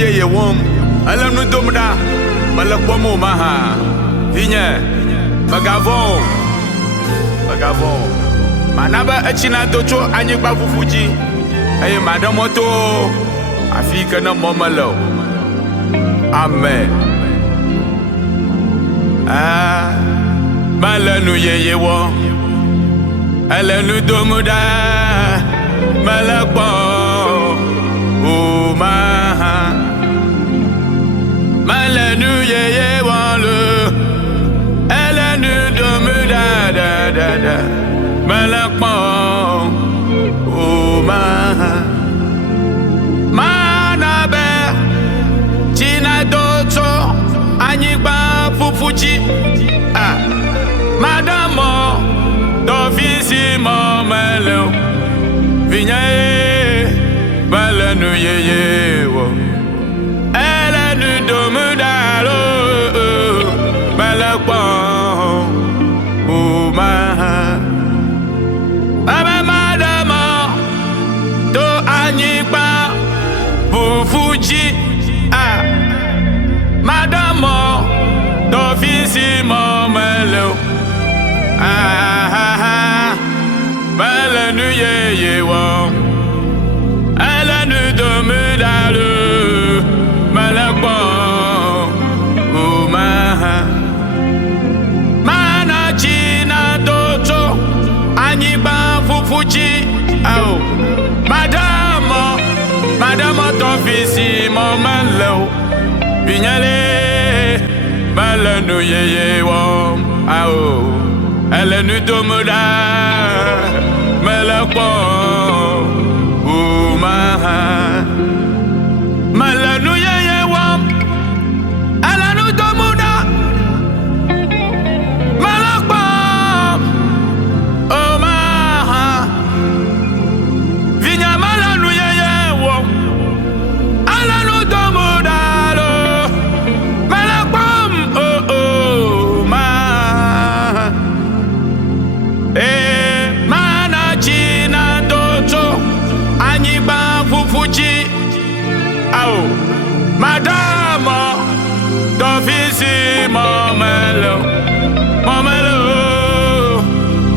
ye ye wom. Alam nu domda. Malakwamu maha. Vinya. Bagavon. Bagavon. Manaba achina docho anyikba fufuji. Aye madamoto. Afika na momalo. Amen. Malanu ye ye wo. Alanu domuda. Malakwa. Oh maha. Malanu ye ye walo. Alanu domuda da da da. Malakwa. Oh maha. Manabe. China docho. Anyigba fufuji. Madamo. Dofisi momelo. Vinya. Malanu ye ye wo. Elanu domudalo. Malakwa. Uma. Aba madama. Do anyigba. Bufuji. Madamo. Dofisi momelo. Malanu ye ye wo. Alanu domudalu. Malakwa. Umaha. Mana china docho. Anyigba fufuji. Au. Madamo tofisi momelo. Vinyale. Malanu ye ye wo. Au. Alanu domuda. Malakwa. Umaha. Malanu ye ye wo. Alanu domuda. Malakwa. Umaha. Vinya malanu ye ye wo. Alanu domuda lo. Malakwa. Oh ma. Mana china docho. Anyigba fufuji. Au. Madamo. Dofisi momelo. Momelo.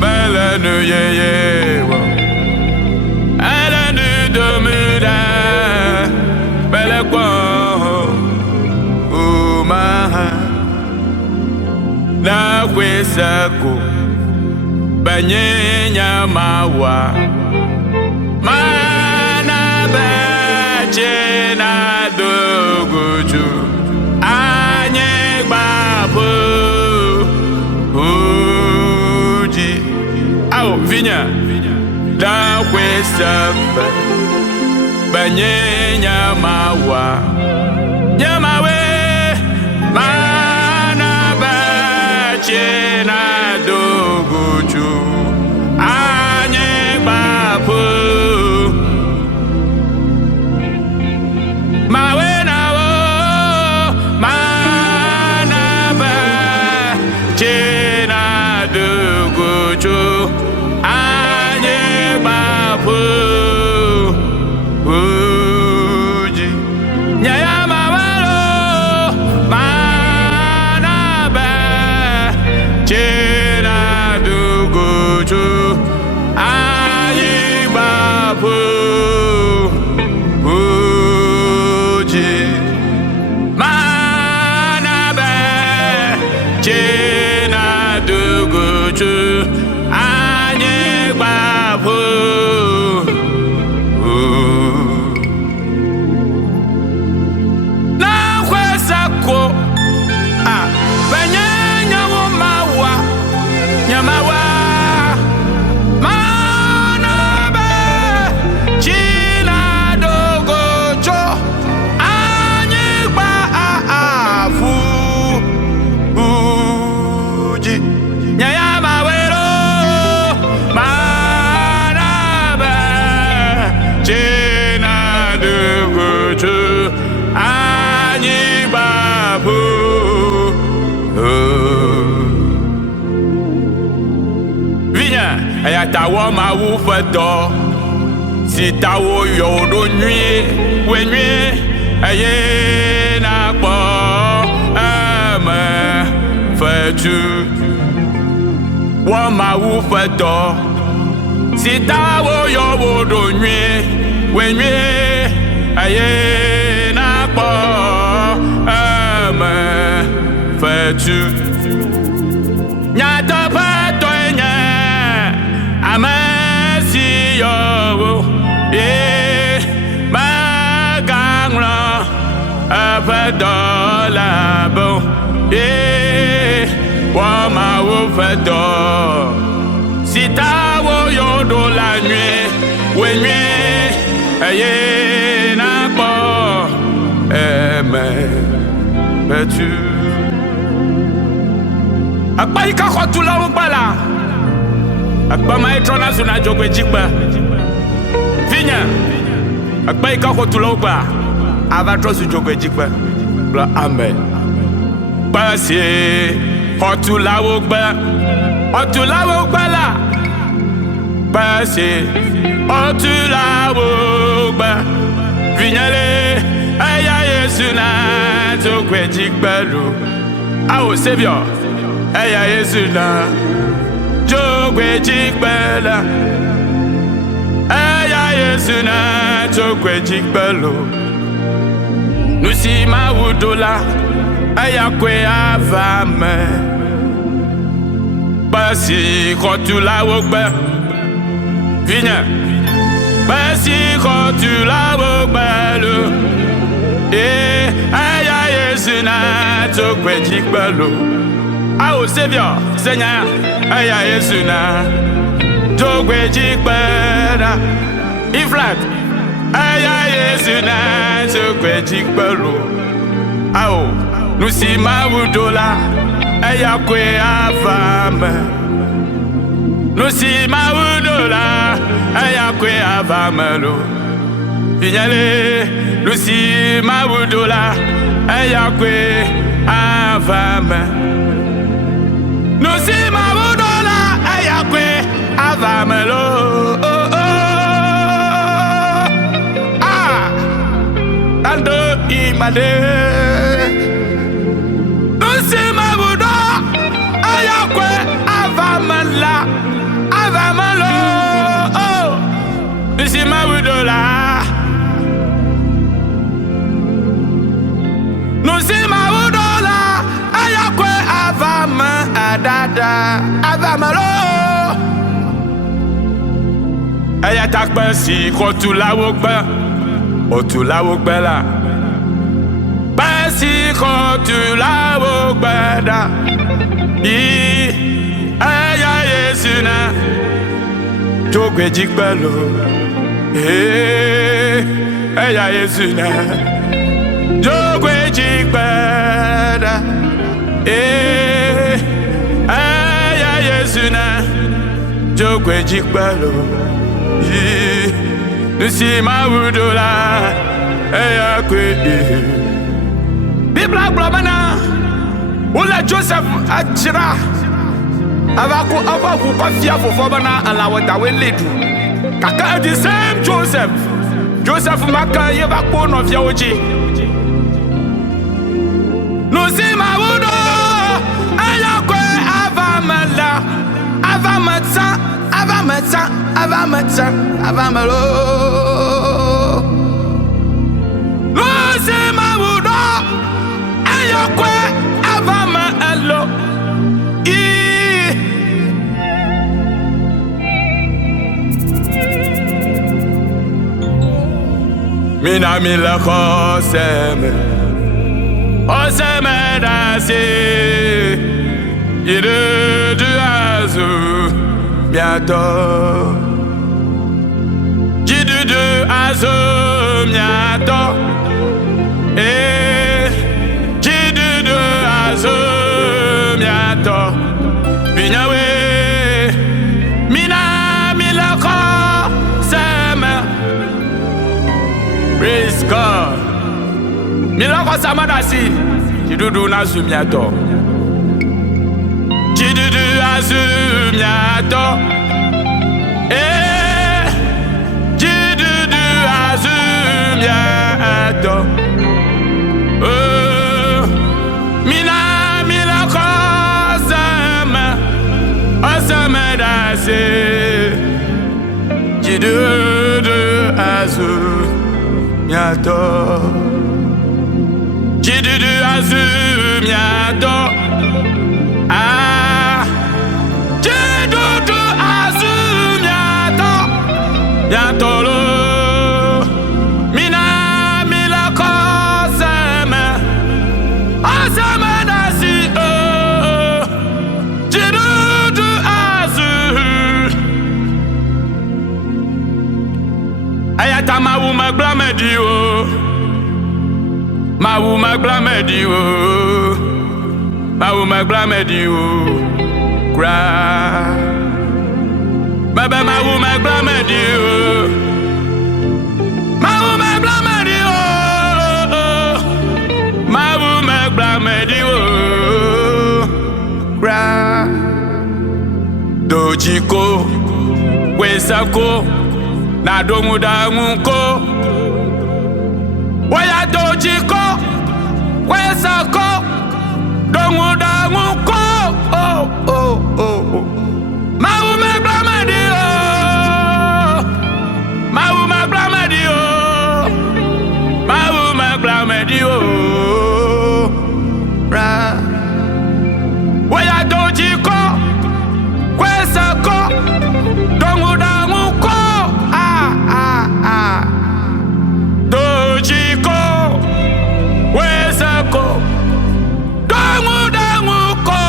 Malanu ye ye wo. Alanu domuda. Malakwa. Umaha. Na kwesako. Banyenya mawa. Mana bache na doguju. Anyigba fuji. Au vinya. Da kwesamba. Banyenya mawa. Nyamawe. Mana bache na doguju. Anyigba fuji. Mawe na wo. Mana bache na doguju. Anyigba fuji. Nyaya mawalo. Mana bache na doguju. Anyigba fuji. Mana bache na doguju. Anyigba fuji. Na kwesako. Banyenya wo mawa. Nyamawa. Mana bache na doguju. Anyigba fuji. Nyaya mawero. Mana bache na doguju. Anyigba fuji. Vinya. Ayatawo ma wufa do. Si tawo yo do nwie. We nwie. aye na po ame fetu wa ma wu feto si ta wo yo wo do nwe we nwe aye na po ame fetu nya to pa to nya amasi yo la bon wa ma wo fedo si ta wo yo do la nuit we nuit aye na po tu akpa ika ko tu la wo bala akpa ma etro na so na jogwe jigba vinya akpa ika ko tu la wo ba ava tro su jogwe jigba bla amen pase otulawo gba la pase otulawo gba vinyale aya Yesu na jogwe jigba lo awo savior aya Yesu na jogwe jigba la aya Yesu na jogwe jigba lo nusi ma wudola aya kwe avame basi kotula wogbe vinya basi kotula wogbe lo aya Yesu na tokwe jikbelo awo savior senya aya Yesu na tokwe jikbela iflat aya Yesu na tokwe jikbelo awo nusi ma wudola aya kwe avame nusi ma wudola aya kwe avame lo vinyale nusi ma wudola aya kwe avame nusi ma wudola aya kwe avame lo ando imade nusi ma wudo aya kwe avame la avame lo nusi ma wudola nusi ma wudola aya kwe avame adada avame lo aya takpe si kotulawo gbe la pesi kotulawo gbe da aya Yesu na jogwe jigbelo aya Yesu na jogwe jigbeda aya Yesu na jogwe jigbelo nusi ma wudola aya kwe Bibla blabana ula Joseph achira avaku kwa fia fofo bana ala wada we ledu kaka the same Joseph maka yeba ko no fia oji nusi ma wudo aya kwe avamelo nusi ma wudo aya kwe avamelo mina mila koseme oseme dasi ide du azu bientôt jidu du azu bientôt jidu du azu bientôt binyawe mina mila koseme. Praise God. Miloko samadasi. Jidudu na zumiato. Jidudu azumiato. Jidudu azumiato. Jidudu azu miato. Jidudu azu miato. Ah, jidudu azu miato. Miato lo. Mina mila koseme. Aseme nasi jidudu azu. Ayata mawu maglamedi o. Mawu maglamedi o. Mawu maglamedi o. Kra. Baba mawu maglamedi o. Mawu maglamedi o. Mawu maglamedi o. Kra. Dojiko. Wesako. Na dongu danguko. Waya dojiko. Wesako. Dongu danguko. Oh, oh, oh, oh. Mawu maglamedi o. Mawu maglamedi o. Mawu maglamedi o. Ra. Waya dojiko. Wesako. Dongu danguko. Dojiko, wesako, dangu ko,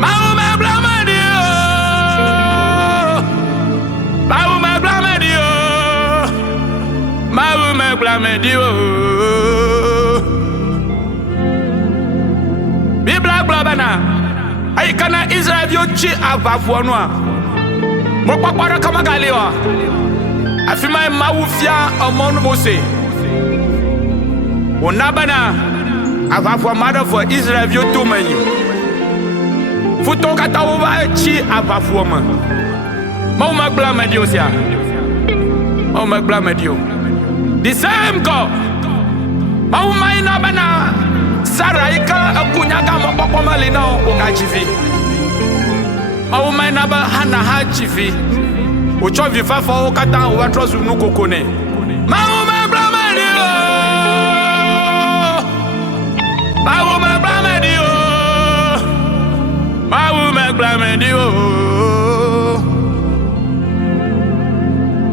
mau maglamedi o, mau maglamedi o, mau maglamedi o. Bibla blabana, ay kana Israel yo chi avafuanwa. Mo papara kama galiwa. Afima mawufia omonu mose. Onabana avafwa mother for Israel yo to manyi. Futo kata uva chi avafwa man. Mau magbla medio sia. Mau magbla medio. The same God. Mau maina bana saraika akunyaga mopapa malina ongachivi. Mau maina ba hana hachivi. Ucho vifa fo kata o watrosu nukokone. Mau maglamedi o. Mau maglamedi o. Mau maglamedi o.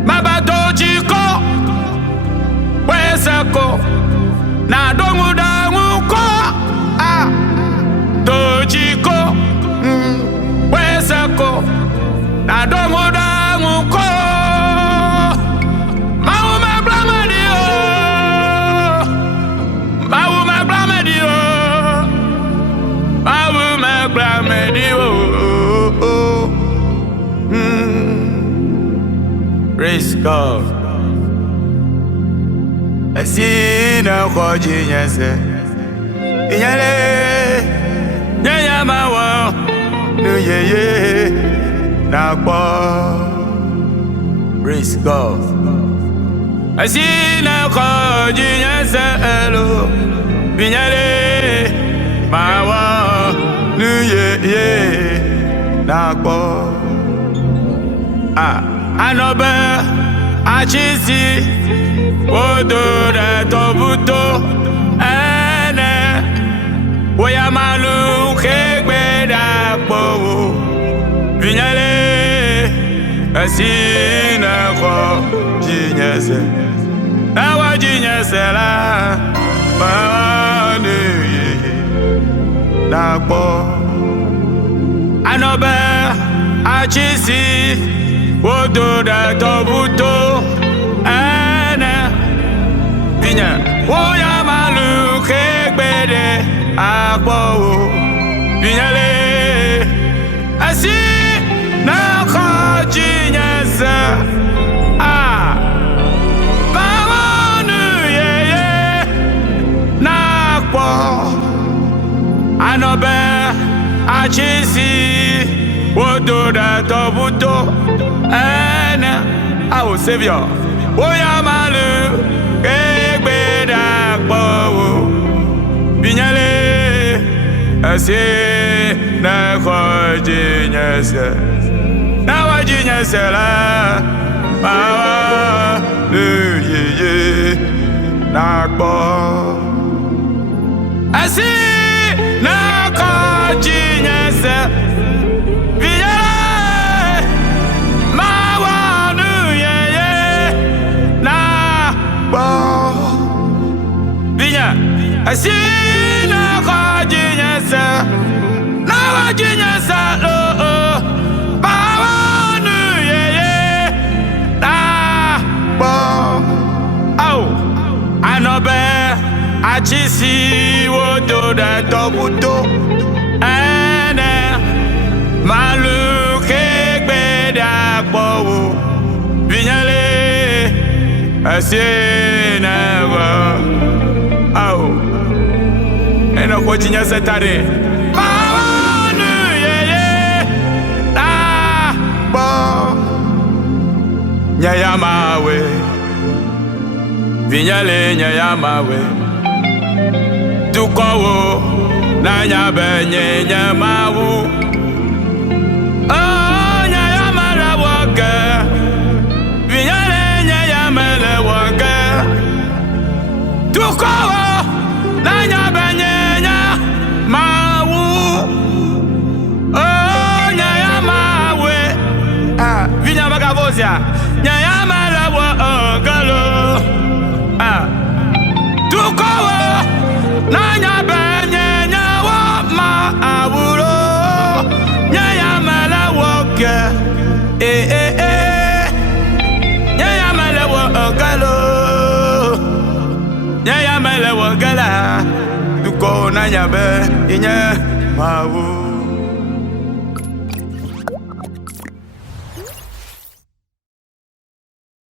Mabadojiko. Wesako. Na dongu danguko. Ah. Dojiko. Wesako. Na dongu danguko. Mau maglamedi o. Mau maglamedi o. Mau maglamedi o. Praise God. Asina khoji nyese. Inyale. Nyanya mawa. Nuyeye. Nakwa. Praise God. Asina khoji nyese elo. Inyale. Mawa. Nuyeye. Nakwa. Ah. Anobe. Achisi. Odo de tobuto. Ene. Oya malu kegbe da po. Vinyale. Asina ko jinyese. Awa jinyese la. Mane da po. Anobe. Achisi. Odo de tobuto. Ene. Vinya. Oya malu kegbe akpo. Vinyale. Asi na khojinyese. Ah. Mawanu yeye. Nakpo. Anobe. Achisi. Wodo da tobuto. Ene. Our Savior. Oya malu. Kegbe da akpo. Vinyale. Asi na khojinyese. Now jinya sela Mawa ye nakbo Asi nako jinya se Vinyale Mawa ye nakbo Vinya Asi nako jinya se Nawa jinya se Anobe achisi wodo da tobuto ene maluke gbeda gbowo Vinyale asina wa au eno ko jinya setare mawanu yeye na bo nyaya mawe Vinyale nyaya mawe Tukowo na nyabenye nyamawu Oh nyaya mele woke Vinyale nyaya mele woke Tukowo na nyabenye nyamawu Oh nyaya mawe Vinya bagavozia Nyaya mele woke Tukowo nanya benye nyawa ma awuro nyaya mele woke nyaya mele wokelo nyaya mele wokela Tukowo nanya benye ma awuro